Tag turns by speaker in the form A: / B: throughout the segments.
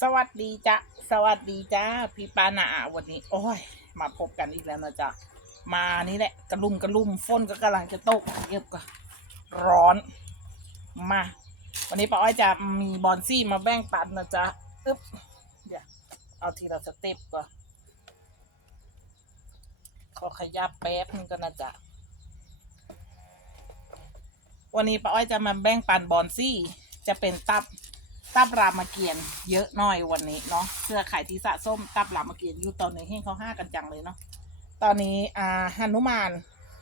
A: สวัสดีจ้ะสวัสดีจ้าพี่ปานาวันนี้ โอ้ย มาพบกันอีกแล้วนะจ๊ะมานี่แหละกระลุ่มกระลุ่มฝนก็กำลังจะตกเย็บก็ร้อนมา วันนี้ป้าอ้อยจะมีบอนซี่มาแบ่งปันนะจ๊ะอึ๊บเดี๋ยวเอาทีละสเต็ปก่อนขอขยับแป๊บนึงก็นะจ๊ะวันนี้ป้าอ้อยจะมาแบ่งปันบอนซี่จะเป็นตับ ตับรามเกียรติ์เยอะหน่อยวันนี้เนาะเสื้อขายที่สะส้มตับรามเกียรติ์อยู่ตอนนี้ให้เขาห้ากันจังเลยเนาะตอนนี้อ่าหนุมาน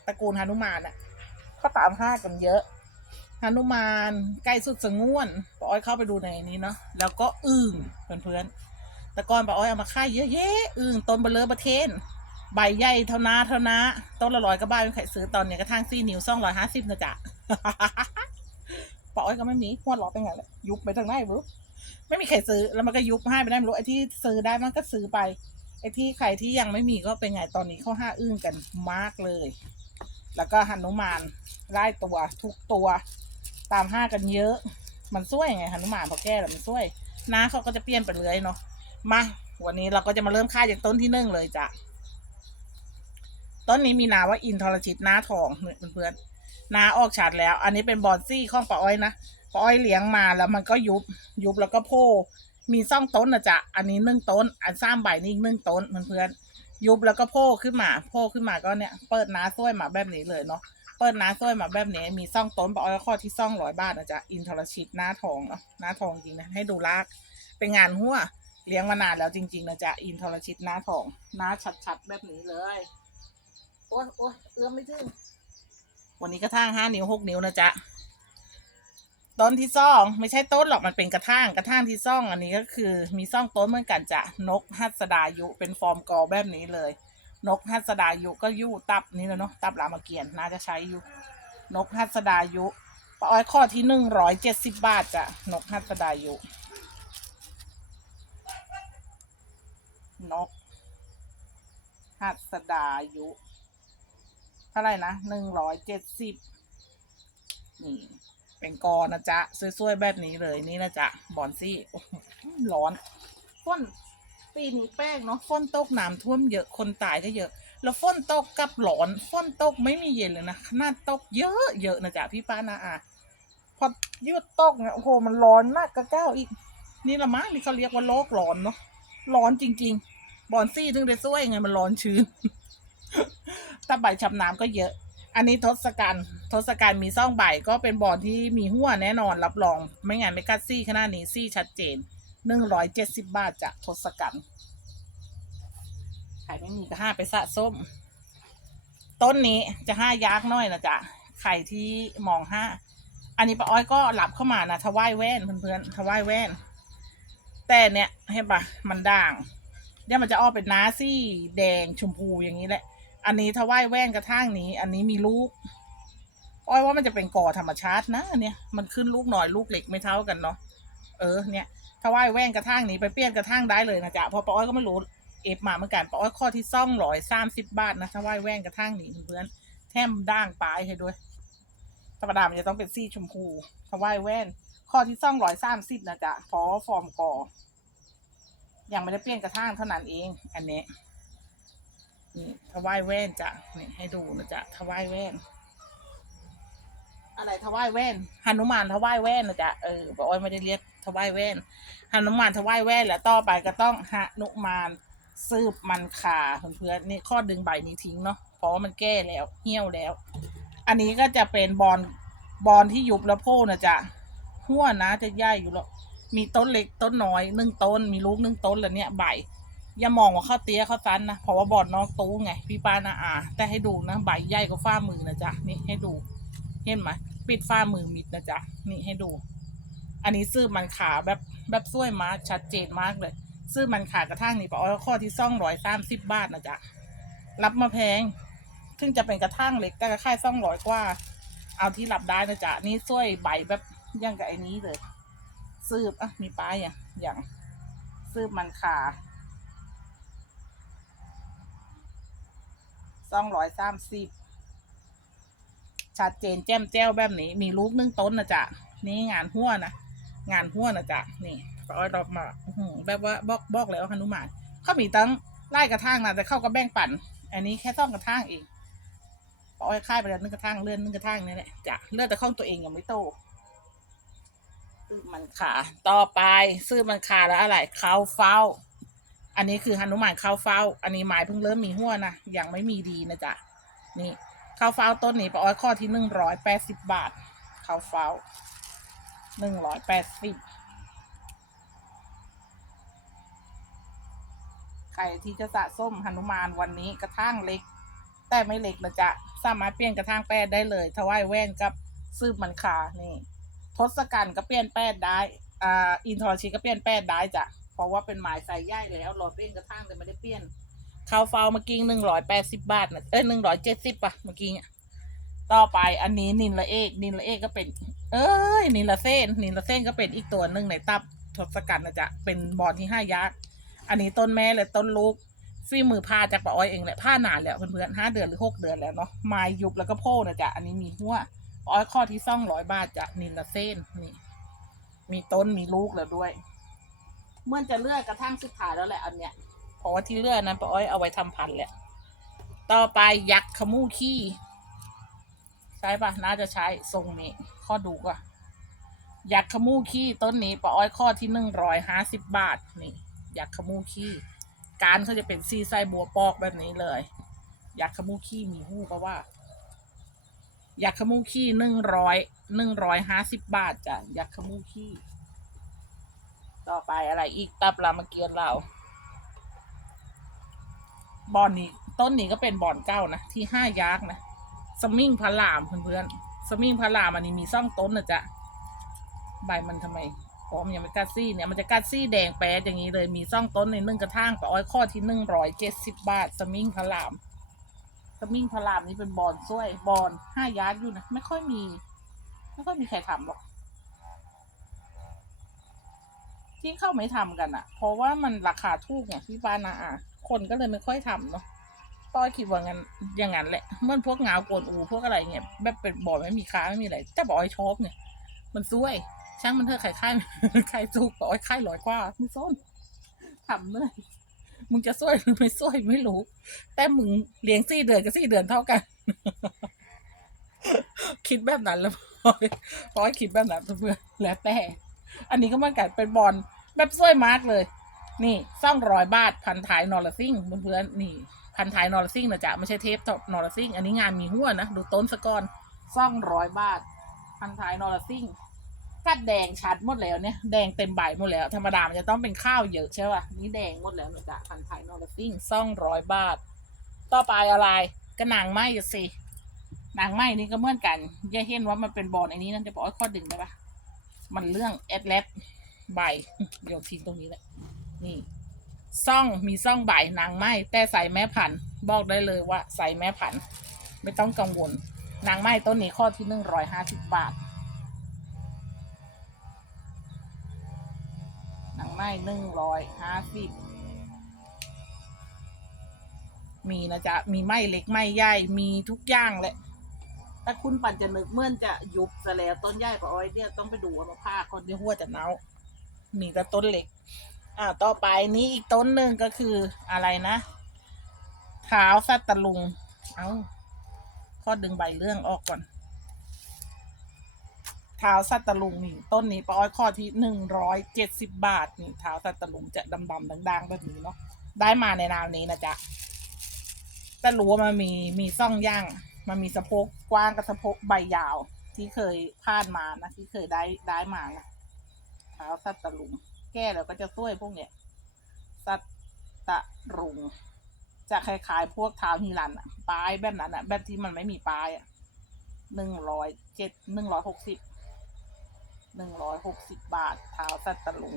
A: ตระกูลหนุมานอะก็ตามห้ากันเยอะหนุมานใกล้สุดสงวนป้าอ้อยเข้าไปดูในนี้เนาะแล้วก็อึ่งเพื่อนๆต่ก่อนปาอ้อยเอามาค่ายเยอะแยะอึ่งต้นเบลเลอประเทศใบใหญ่เท่านาเท่านาต้นละร้อยก็บ้านเป็นไข่ซื้อตอนนี้กระทั่งซี่นิ้วซ่องร้อยห้าสิบนะจ๊ะ ปอ้อยก็ไม่มีหัวล้อเป็นไงแหละยุบไปทางไหนไม่รู้ไม่มีใครซื้อแล้วมันก็ยุบให้ไปได้ไม่รู้ไอ้ที่ซื้อได้มันก็ซื้อไปไอ้ที่ใครที่ยังไม่มีก็เป็นไงตอนนี้เขาห้าอึ้งกันมากเลย แล้วก็หันุมานไล่ตัวทุกตัว ตามห้ากันเยอะ มันช่วยไงหันุมานพอแก้แล้วมันช่วยน้าเขาก็จะเปลี่ยนไปเรื่อยเนาะมาวันนี้เราก็จะมาเริ่มค่าจากต้นที่หนึ่งเลยจ้ะต้นนี้มีนาว่าอินทรชิตหน้าทองเนี่ยเพื่อนๆ นาออกชัดแล้ว อันนี้เป็นบอนซี่ของป้าอ้อยนะป้าอ้อยเลี้ยงมาแล้วมันก็ยุบ ยุบแล้วก็โพมีซ่องต้นนะจ๊ะ อันนี้นึ่งต้น อันซ้ำใบนี่นึ่งต้นเพื่อนๆยุบแล้วก็โพขึ้นมา โพขึ้นมาก็เนี่ย เปิดน้าซ้วยมาแบบนี้เลยเนาะ เปิดน้าซ้วยมาแบบนี้ มีซ่องต้นป้าอ้อยข้อที่ซ่องร้อยบาทนะจ๊ะ อินทรชิตหน้าทองเนาะ หน้าทองจริงนะ ให้ดูลาก เป็นงานหัว เลี้ยงมานานแล้วจริง ๆนะจ๊ะ อินทรชิตหน้าทอง หน้าชัดๆแบบนี้เลย โอ้โอ้เอื้อมไม่ถึง วันนี้กระถางห้านิ้วหกนิ้วนะจ๊ะต้นที่ซ่องไม่ใช่ต้นหรอกมันเป็นกระถางกระถางที่ซ่อง อันนี้ก็คือ มีซ่องต้นเหมือนกันจ้ะนกฮัสดายุเป็นฟอร์มกอแบบนี้เลย นกฮัสดายุก็ยู่ตับนี่แล้วเนาะตับรามเกียรติน่าจะใช้อยู่ นกฮัสดายุปาอ้อยข้อที่หนึ่งร้อยเจ็ดสิบบาทจ้ะนกฮัสดายุ นกฮัสดายุ ท่าไหร่นะหนึ่งร้อยเจ็ดสิบนี่ เป็นกอนะจ๊ะสวยๆแบบนี้เลยนี่นะจ๊ะบอนซี่ร้อนฝนปีนี้แป้งเนาะฝนตกน้ำท่วมเยอะคนตายก็เยอะ แล้วฝนตกกับหลอนฝนตกไม่มีเย็นเลยนะขนาดตกเยอะเยอะนะจ๊ะพี่ป้านาอาพอยุดตกเนี่ยโอ้โหมันร้อนมากกระเก้าอีก นี่ละมั้งนี่เขาเรียกว่าโลกร้อนเนาะร้อนจริง ๆ บอนซี่ถึงได้สวยไงมันร้อนชื้น ถ้าใบชำน้ำก็เยอะ อันนี้ทศกัณฐ์ทศกัณฐ์มีซ่องใบก็เป็นบอลที่มีหัวแน่นอนรับรอง ไม่งั้นไม่กัดซี่ขนาดนี้ซี่ชัดเจนหนึ่งร้อยเจ็ดสิบบาทจากทศกัณฐ์ใครไม่มีก็ห้าไปสะส้ม ต้นนี้จะห้ายักษ์น้อยนะจ๊ะใครที่มองห้าอันนี้ป้าอ้อยก็หลับเข้ามานะทวายแว่นเพื่อนๆทวายแว่น แต่เนี่ยเห็นปะมันด่าง เดี๋ยวมันจะออกเป็นน้าซี่แดงชมพูอย่างนี้แหละ อันนี้ถ้าว่ายแว่นกระทั่งนี้ อันนี้มีลูก อ้อยว่ามันจะเป็นกอธรรมชาตินะอันเนี่ยมันขึ้นลูกหน่อยลูกเล็กไม่เท่ากันเนาะ เออ เนี่ยถ้าว่ายแว่นกระทั่งนี้ไปเปลี่ยนกระทั่งได้เลยนะจ๊ะเพราะป้าอ้อยก็ไม่รู้เอฟมาเหมือนกันป้าอ้อยข้อที่ซ่องร้อยสามสิบบาทนะถ้าว่ายแว่นกระทั่งนี้เพื่อนแถมด่างปลายให้ด้วย ธรรมดามันจะต้องเป็นสีชมพูถ้าว่ายแว่น ข้อที่ซ่องร้อยสามสิบนะจ๊ะพราะฟอร์มกอยังไม่ได้เปลี่ยนกระทั่งเท่านั้นเอง อันนี้ นี่ถวายแว่นจ้ะนี่ให้ดูนะจ๊ะถวายแว่น อะไรถวายแว่นหนุมานถวายแว่นนะจ๊ะเออบอกว่าไม่ได้เรียกถวายแว่นหนุมานถวายแว่นแล้วต่อไปก็ต้องหนุมานสืบมันขาเพื่อนๆนี่ข้อดึงใบนี้ทิ้งเนาะเพราะว่ามันแก้แล้วเหี่ยวแล้ว อันนี้ก็จะเป็นบอลบอลที่ยุบแล้วโพ่นะจ๊ะหัวนะจะใหญ่อยู่แล้วมีต้นเล็กต้นน้อยหนึ่งต้น มีลูกหนึ่งต้นแล้วเนี่ยใบ อย่ามองว่าข้าวเตี้ยข้าวซันนะเพราะว่าบอดนอกตู้ไง พี่ป้านาอา แต่ให้ดูนะใบใหญ่กว่าฝ่ามือนะจ๊ะนี่ให้ดู เห็นไหมปิดฝ่ามือมิดนะจ๊ะนี่ให้ดู อันนี้ซื้อมันขาแบบแบบสวยมากชัดเจนมากเลย ซื้อมันขากระทั่งนี่ปะอ้อยข้อที่ซ่องร้อยสามสิบบาทนะจ๊ะรับมาแพงถึงจะเป็นกระทั่งเล็กแต่ก็ค่ายซ่องร้อยกว่า เอาที่รับได้นะจ๊ะนี่สวยใบแบบอยังกับไอ้นี้เลย ซื้ออะมีป้ายอย่างอย่างซื้อมันขา สองร้อยสามสิบชัดเจนแจ่มแจ้วแบบนี้ มีลูกนึ่งต้นนะจ๊ะนี่งานหัวนะงานหัวนะจ๊ะนี่ถป้าอ้อยดอกมาแบบว่าบอกบอกแล้วฮนุมานเขามีตั้งไล่กระทั่งนะแต่เข้าก็แบ่งปั่น อันนี้แค่ซ่องกระทั่งเองป้อ้อยค่ายไปแล้วนึ่งกระทั่งเลื่อนนึ่งกระทั่งนี่แหละจ้ะเลื่อนแต่ข้องตัวเองยังไม่โตซื้อมันขาต่อไปซื้อมันขาแล้วอะไรเขาเฝ้า อันนี้คือฮนุมานข้าวเฝ้า อันนี้หมายเพิ่งเริ่มมีหัวนะ ยังไม่มีดีนะจ๊ะ นี่ข้าวเฝ้าต้นนี้ปอ้อยข้อที่หนึ่งร้อยแปดสิบบาทข้าวเฝ้าหนึ่งร้อยแปดสิบใครที่จะสะสมหนุมานวันนี้กระทั่งเล็ก แต่ไม่เล็กนะจ๊ะ สามารถเปลี่ยนกระทั่งแป้ดได้เลยถวายแว่นกับซืบมันคานี่ทศกัณฐ์ก็เปลี่ยนแป้ดได้อ่าอินทรชีก็เปลี่ยนแป้ดได้จ้ะ เพราะว่าเป็นหมายใส่ย่ายแล้วหลอดเปลี่ยนกระทั่งแต่ไม่ได้เปลี่ยนข้าวเฝ้าเมื่อกี้หนึ่งร้อยแปดสิบบาทนะเอ้ยหนึ่งร้อยเจ็ดสิบป่ะเมื่อกี้เนี่ยต่อไปอันนี้นินละเอก นินละเอกก็เป็น เอ้ย นินละเส้น นินละเส้นก็เป็นอีกตัวหนึ่งในตับทศกัณฐ์นะจ๊ะเป็นบอลที่ห้ายักษ์อันนี้ต้นแม่และต้นลูกฝีมือผ้าจากป้าอ้อยเองแหละผ้านานแล้วเพื่อนๆห้าเดือนหรือหกเดือนแล้วเนาะไม้ยุบแล้วก็โพ่นะจ๊ะอันนี้มีหัวป้าอ้อยข้อที่ซ่องร้อยบาทจ้ะนินละเส้นนี่มีต้นมีลูกแล้วด้วย เมื่อจะเลื่อยกระทั่งสุดท้ายแล้วแหละอันเนี้ยเพราะว่าที่เลื่อยนั้นป้าอ้อยเอาไว้ทำพันธุ์แหละ ต่อไปยักษ์ขมูขี้ ใช่ปะน่าจะใช้ทรงนี้ ข้อดูก่ะยักษ์ขมูขี้ต้นนี้ป้าอ้อยข้อที่หนึ่งร้อยห้าสิบบาทนี่ยักษ์ขมูขี้ การเขาจะเป็นซีไซบัวปอกแบบนี้เลย ยักษ์ขมูขี้มีหูก็ว่า ยักษ์ขมูขี้หนึ่งร้อยหนึ่งร้อยห้าสิบบาทจ้ะยักษ์ขมูขี้ ต่อไปอะไรอีกตับรามเกียรติเราบอนนี้ต้นนี้ก็เป็นบอนเก้านะ ที่ห้ายักษ์นะสมิงพระรามเพื่อนๆสมิงพระรามอันนี้มีซ่องต้นนะจ๊ะใบมันทำไมพร้อมยังไม่กัดซี่เนี่ยมันจะกัดซี่แดงแป๊ดอย่างนี้เลยมีซ่องต้นในนึ่งกระทั่งปะอ้อยข้อที่หนึ่งร้อยเจ็ดสิบบาท สมิงพระราม สมิงพระรามนี่เป็นบอนซ้วยบอนห้ายักษ์อยู่นะไม่ค่อยมี ไม่ค่อยมีใครทำหรอก ที่เข้าไม่ทำกันอะ่ะเพราะว่ามันราคาถูกไงที่บ้านนาอะคนก็เลยไม่ค่อยทำเนาะต้อยคิดว่างั้นอย่างนั้นแหละเมื่อพวกงาวโกนอูพวกอะไรเงี้ยแบบเป็นบ่อไม่มีค้าไม่มีอะไรแต่บอยชอบเนี่ยมันซวย ช่างมันเถอะไข่ไข่ไข่สุกบอยไข่ลอยกว่าไม่ส้นทำเลยมึงจะซวยหรือไม่ซวยไม่รู้ แต่มึงเลี้ยงสี่เดือนกับสี่เดือนเท่ากัน คิดแบบนั้นแล้วพอยพอยคิดแบบนั้นเพื่อนแล้วแต่ อันนี้ก็เหมันกันเป็นบอลแบบสวยมากเลย นี่ซ่องรอยบาทพันท้ายนอร์ซิ่งเพื่อนๆนี่พันท้ายนอร์ซิ่งนะจ๊ะไม่ใช่เทปนอร์ซิ่งอันนี้งานมีหัวนะดูต้นสะกอนซ่องร้อยบาทพันท้ายนอร์ซิ่งกัดแดงชัดหมดแล้วเนี่ยแดงเต็มใบหมดแล้ว ธรรมดามันจะต้องเป็นข้าวเยอะใช่ป่ะนี่แดงหมดแล้วนะจ๊ะพันท้ายนอร์ซิ่งซ่องร้อยบาท ต่อไปอะไรก็หนังไหมสิหนังไหมนี่ก็เหมือนกันอย่าเห็นว่ามันเป็นบอลไอ้นี้นั่นจะบอกว่าข้อดึงได้ปะ มันเรื่องแอดแลสใบเดี๋ยวทิ้งตรงนี้แหละ นี่ซ่องมีซ่องใบนางไม้แต่ใส่แม่พันธุ์บอกได้เลยว่าใส่แม่พันธุ์ไม่ต้องกังวล นางไม้ต้นนี้ข้อที่หนึ่งร้อยห้าสิบบาท นางไม้หนึ่งร้อยห้าสิบมีนะจ๊ะ มีไม้เล็กไม้ใหญ่ มีทุกอย่างแหละ ถ้าคุณปั่นจะนึกเมื่อนจะยุบซะแล้วต้นใหญ่ปะอ้อยเนี่ยต้องไปดูเอามาผ้าคนที่หัวจะเน่ามีแต่ต้นเล็ก อ่า ต่อไปนี้อีกต้นหนึ่งก็คืออะไรนะเท้าสัตตลุง เอาข้อดึงใบเรื่องออกก่อนเท้าสัตตลุงนี่ต้นนี้ปะอ้อยข้อที่หนึ่งร้อยเจ็ดสิบบาทนี่เท้าสัตตลุงจะดำๆดังๆแบบนี้เนาะได้มาในนามนี้นะจ๊ะแต่รู้ว่ามันมีมีซ่องย่าง มันมีสะโพกกว้างกับสะโพกใบยาว ที่เคยผ่านมานะที่เคยได้ได้มานะเท้าสัตตะลุง แก้แล้วก็จะช่วยพวกเนี้ยสัตตะลุง จะคล้ายๆพวกเท้าฮิรันอะปลายแบบนั้นอะแบบที่มันไม่มีปลายอะหนึ่งร้อยเจ็ดหนึ่งร้อยหกสิบหนึ่งร้อยหกสิบบาทเท้าสัตตะลุง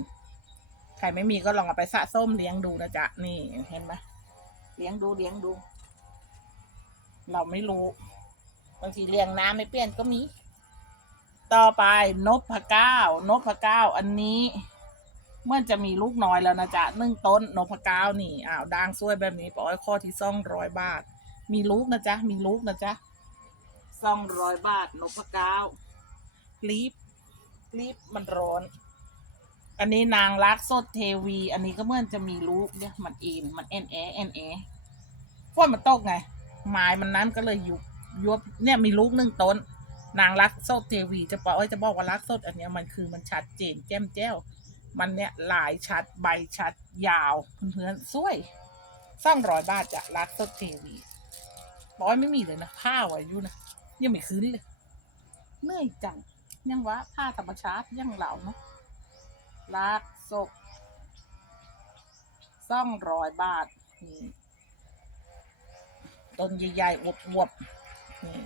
A: ใครไม่มีก็ลองเอาไปสะส้มเลี้ยงดูนะจ๊ะนี่เห็นไหมเลี้ยงดูเลี้ยงดู เราไม่รู้ บางทีเลี้ยงน้ำไม่เปลี่ยนก็มี ต่อไปนกพเก้านกพเก้าอันนี้เมื่อจะมีลูกน้อยแล้วนะจ๊ะหนึ่งต้นนพเก้านี่อ้าวด่างสวยแบบนี้ปล่อยข้อที่ซ่องร้อยบาท มีลูกนะจ๊ะมีลูกนะจ๊ะซ่องร้อยบาทนพเก้ารีบรีบมันร้อนอันนี้นางรักสดเทวี อันนี้ก็เหมื่อนจะมีลูกเนี่ยมันเอ็นมันเอ็นเอเอ็นเอฝนมันตกไง ไม้มันนั้นก็เลยยุบยุบเนี่ยมีลูกหนึ่งต้น นางรักสดเทวี จะบอกว่าจะบอกว่ารักสดอันเนี้ยมันคือมันชัดเจนแจ่มแจ้ว มันเนี่ยลายชัดใบชัดยาวเพื่อนๆสวยสร้างร้อยบาทจะรักสดเทวีบอกว่าไม่มีเลยนะผ้าไว้อยู่นะยังไม่คืนเลยเหนื่อยจังยังวะผ้าธรรมชาติยังเหล่าเนาะลากศกซ่องรอยบาทนี่ ต้นใหญ่ๆอวบๆนี่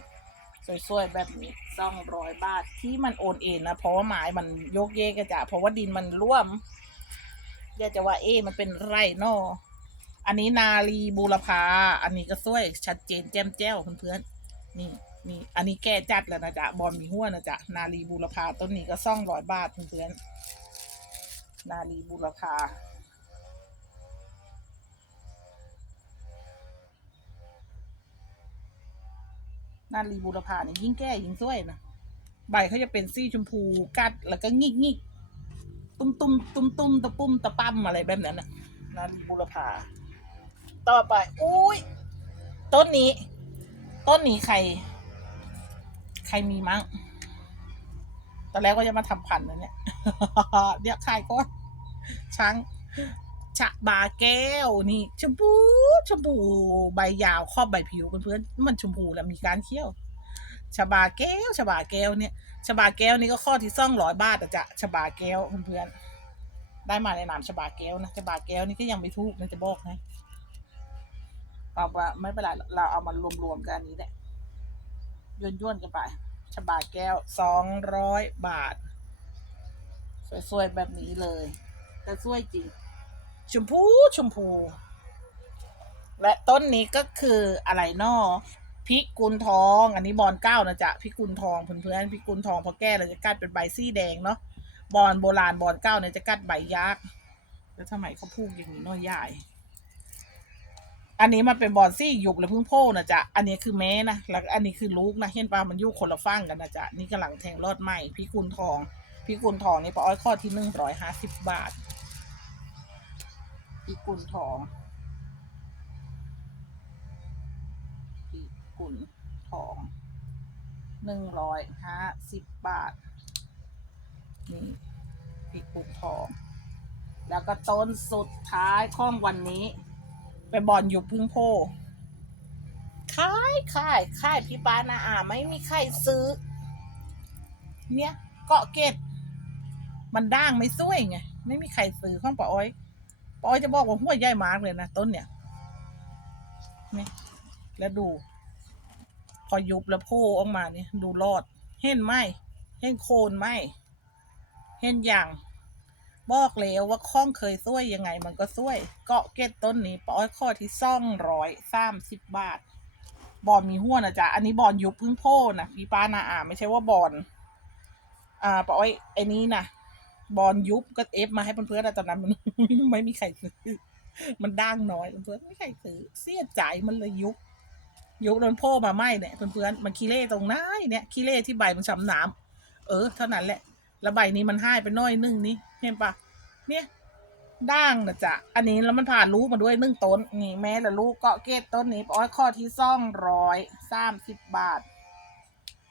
A: สวยๆแบบนี้ซ่องรอยบาทที่มันโอนเอ็นนะเพราะว่าไม้มันโยกเยกกระจาเพราะว่าดินมันร่วมอยากจะว่าเอ มันเป็นไรนออันนี้นาลีบูรพา อันนี้ก็สวยชัดเจนแจ่มแจ้วเพื่อนๆนี่นี่อันนี้แก้จัดแล้วนะจ๊ะบอลมีหัวนะจ๊ะนาลีบูรพาต้นนี้ก็ซ่องรอยบาทเพื่อนๆนาลีบุรพา นาลีบุรพาเนี่ยยิ่งแก้ยิ่งสวยนะใบเขาจะเป็นสีชมพูกัดแล้วก็งิกงิกตุ้มตุ้มตุ้มตุ้มตะปุ่มตะปั๊มอะไรแบบนั้นนะนาลีบุรพาต่อไปอุ้ยต้นนี้ ต้นนี้ใคร ใครมีมั้งตอนแรกก็จะมาทำพันธุ์นะเนี่ย เดี๋ยวขายก่อนช้าง ชะบาแก้วนี่ชมพูชมพูใบยาวครอบใบผิวเพื่อนๆมันชมพูแล้วมีการเคี้ยวชะบาแก้วชะบาแก้วเนี่ยชะบาแก้วนี่ก็ข้อที่ซ่องร้อยบาทอะจะชะบาแก้วเพื่อนๆได้มาในนามชะบาแก้วนะชะบาแก้วนี่ก็ยังไม่ถูกนะจะบอกนะเอาว่าไม่เป็นไรเราเอามารวมๆกันอันนี้แหละย่วนๆกันไปฉบาแก้วสองร้อยบาท สวยๆแบบนี้เลยแต่สวยจริง ชมพูชมพู และต้นนี้ก็คืออะไรนอพิกุลทอง อันนี้บอลเก้านะจ๊ะพิกุลทองเพื่อนๆพิกุลทองพอแก้เราจะกัดเป็นใบซี่แดงเนาะบอลโบราณบอลเก้าเนี่ยจะกัดใบยักษ์แล้วทำไมเขาพูดอย่างนี้น้อยใหญ่อันนี้มันเป็นบอลซี่หยุบหรือพึ่งโพ่นะจ๊ะ อันนี้คือแม่นะ แล้วอันนี้คือลูกนะ เห็นปะมันอยู่คนละฟังกันนะจ๊ะ นี่กำลังแทงรอดใหม่พี่กุลทอง พี่กุลทองนี่ปะอ้อยข้อที่หนึ่งร้อยห้าสิบบาท พี่กุลทองพี่กุลทองหนึ่งร้อยห้าสิบบาท นี่พี่กุลทอง แล้วก็ต้นสุดท้ายของวันนี้ ไปบอลอยู่พึ่งโพขายขายขายพี่ป้านาอาไม่มีใครซื้อ เนี่ยเกาะเกตมันด่างไม่สวยไง ไม่มีใครซื้อข้องป้าอ้อย ป้าอ้อยจะบอกว่าหัวใหญ่มากเลยนะต้นเนี่ยนี่แล้วดู พอยุบแล้วโพออกมาเนี่ยดูรอด เห็นไหมเห็นโคนไหมเห็นอย่าง บอกแล้วว่าข้องเคยซ้วยยังไง มันก็ซ้วย เกาะเก็ตต้นนี้ปออ้อยข้อที่ซ่องร้อยสามสิบบาทบอลมีหัวนะจ๊ะ อันนี้บอลยุบพึ่งโพ่นะพี่ป้านาอ่าไม่ใช่ว่าบอลอ่าปออ้อยไอ้นี้นะ บอลยุบก็เอฟมาให้เพื่อนๆนะตอนนั้นมันไม่มีใครซื้อ มันด่างน้อยเพื่อนไม่มีใครซื้อ เสียใจมันเลยยุบยุบโดนพ่อมาไหมเนี่ยเพื่อนๆมันขี้เล่ตรงไหนเนี่ยขี้เล่ที่ใบมันช้ำหน้ำเออ เท่านั้นแหละ แล้วใบนี้มันให้ไปน้อยนึงนี่เห็นปะเนี่ยด่างนะจ๊ะ อันนี้แล้วมันผ่านลูกมาด้วยหนึ่งต้น นี่แม่ละลูกเกาะเกตต้นนี้อ้อยข้อที่ซ่องร้อยสามสิบบาท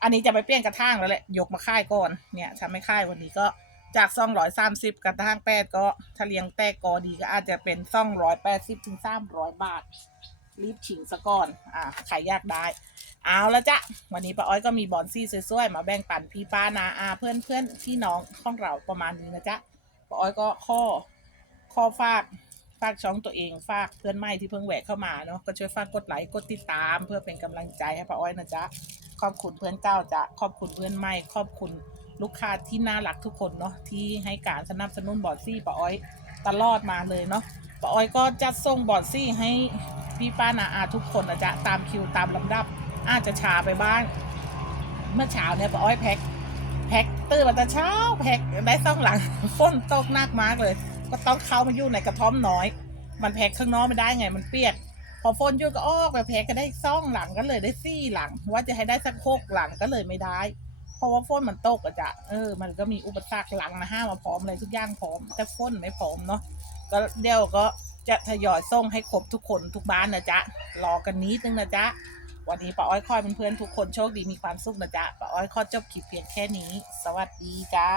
A: อันนี้จะไปเปลี่ยนกระถางแล้วแหละ ยกมาค่ายก่อน เนี่ยถ้าไม่ค่ายวันนี้ก็ จากซ่องร้อยสามสิบกระถางแปดก็ถ้าเลี้ยงแตกกอดีก็อาจจะเป็นซ่องร้อยแปดสิบถึงสามร้อยบาท รีบฉิงซะก่อน อ่าใครอยากได้ เอาละจ้ะ วันนี้ป้าอ้อยก็มีบอนซี่สวยๆ มาแบ่งปันพี่ป้านาอาเพื่อนเพื่อนพี่น้องของเราประมาณนี้นะจ๊ะป้าอ้อยก็ข้อข้อฝากฝากช่องตัวเองฝากเพื่อนใหม่ที่เพิ่งแหวกเข้ามาเนาะก็ช่วยฝากกดไลค์กดติดตาม เพื่อเป็นกำลังใจให้ป้าอ้อยนะจ๊ะขอบคุณเพื่อนเก้าจ้ะขอบคุณเพื่อนใหม่ขอบคุณ ลูกค้าที่น่ารักทุกคนเนาะที่ให้การสนับสนุนบอดซี่ป้าอ้อยตลอดมาเลยเนาะป้าอ้อยก็จัดส่งบอดซี่ให้พี่ป้านาอาทุกคนนะจ๊ะตามคิวตามลำดับ อาจจะช้าไปบ้าง เมื่อเช้าเนี่ยป้าอ้อยแพ็คแพ็คตื่นมาแต่เช้าแพ็คได้ซ่องหลังฝนตกหนักมากเลย ก็ต้องเข้ามาอยู่ในกระท่อมน้อย มันแพ็คข้างนอกไม่ได้ไงมันเปียกพอฝนยุดก็ออกไปแพ็คก็ได้ซ่องหลังก็เลยได้ซี่หลัง ว่าจะให้ได้สักหกหลังก็เลยไม่ได้ เพราะว่าฝนมันตกอะจ้ะเออ มันก็มีอุปสรรคหลังนะห้ามาพร้อมอะไรทุกอย่างพร้อม แต่ฝนไม่พร้อมเนาะก็เดี๋ยวก็จะทยอยส่งให้ครบทุกคนทุกบ้านนะจ๊ะรอกันนิดนึงนะจ๊ะวันนี้ป้าอ้อยคอยเพื่อนๆทุกคนโชคดีมีความสุขนะจ๊ะป้าอ้อยคอยจบคลิปเพียงแค่นี้ สวัสดีจ้า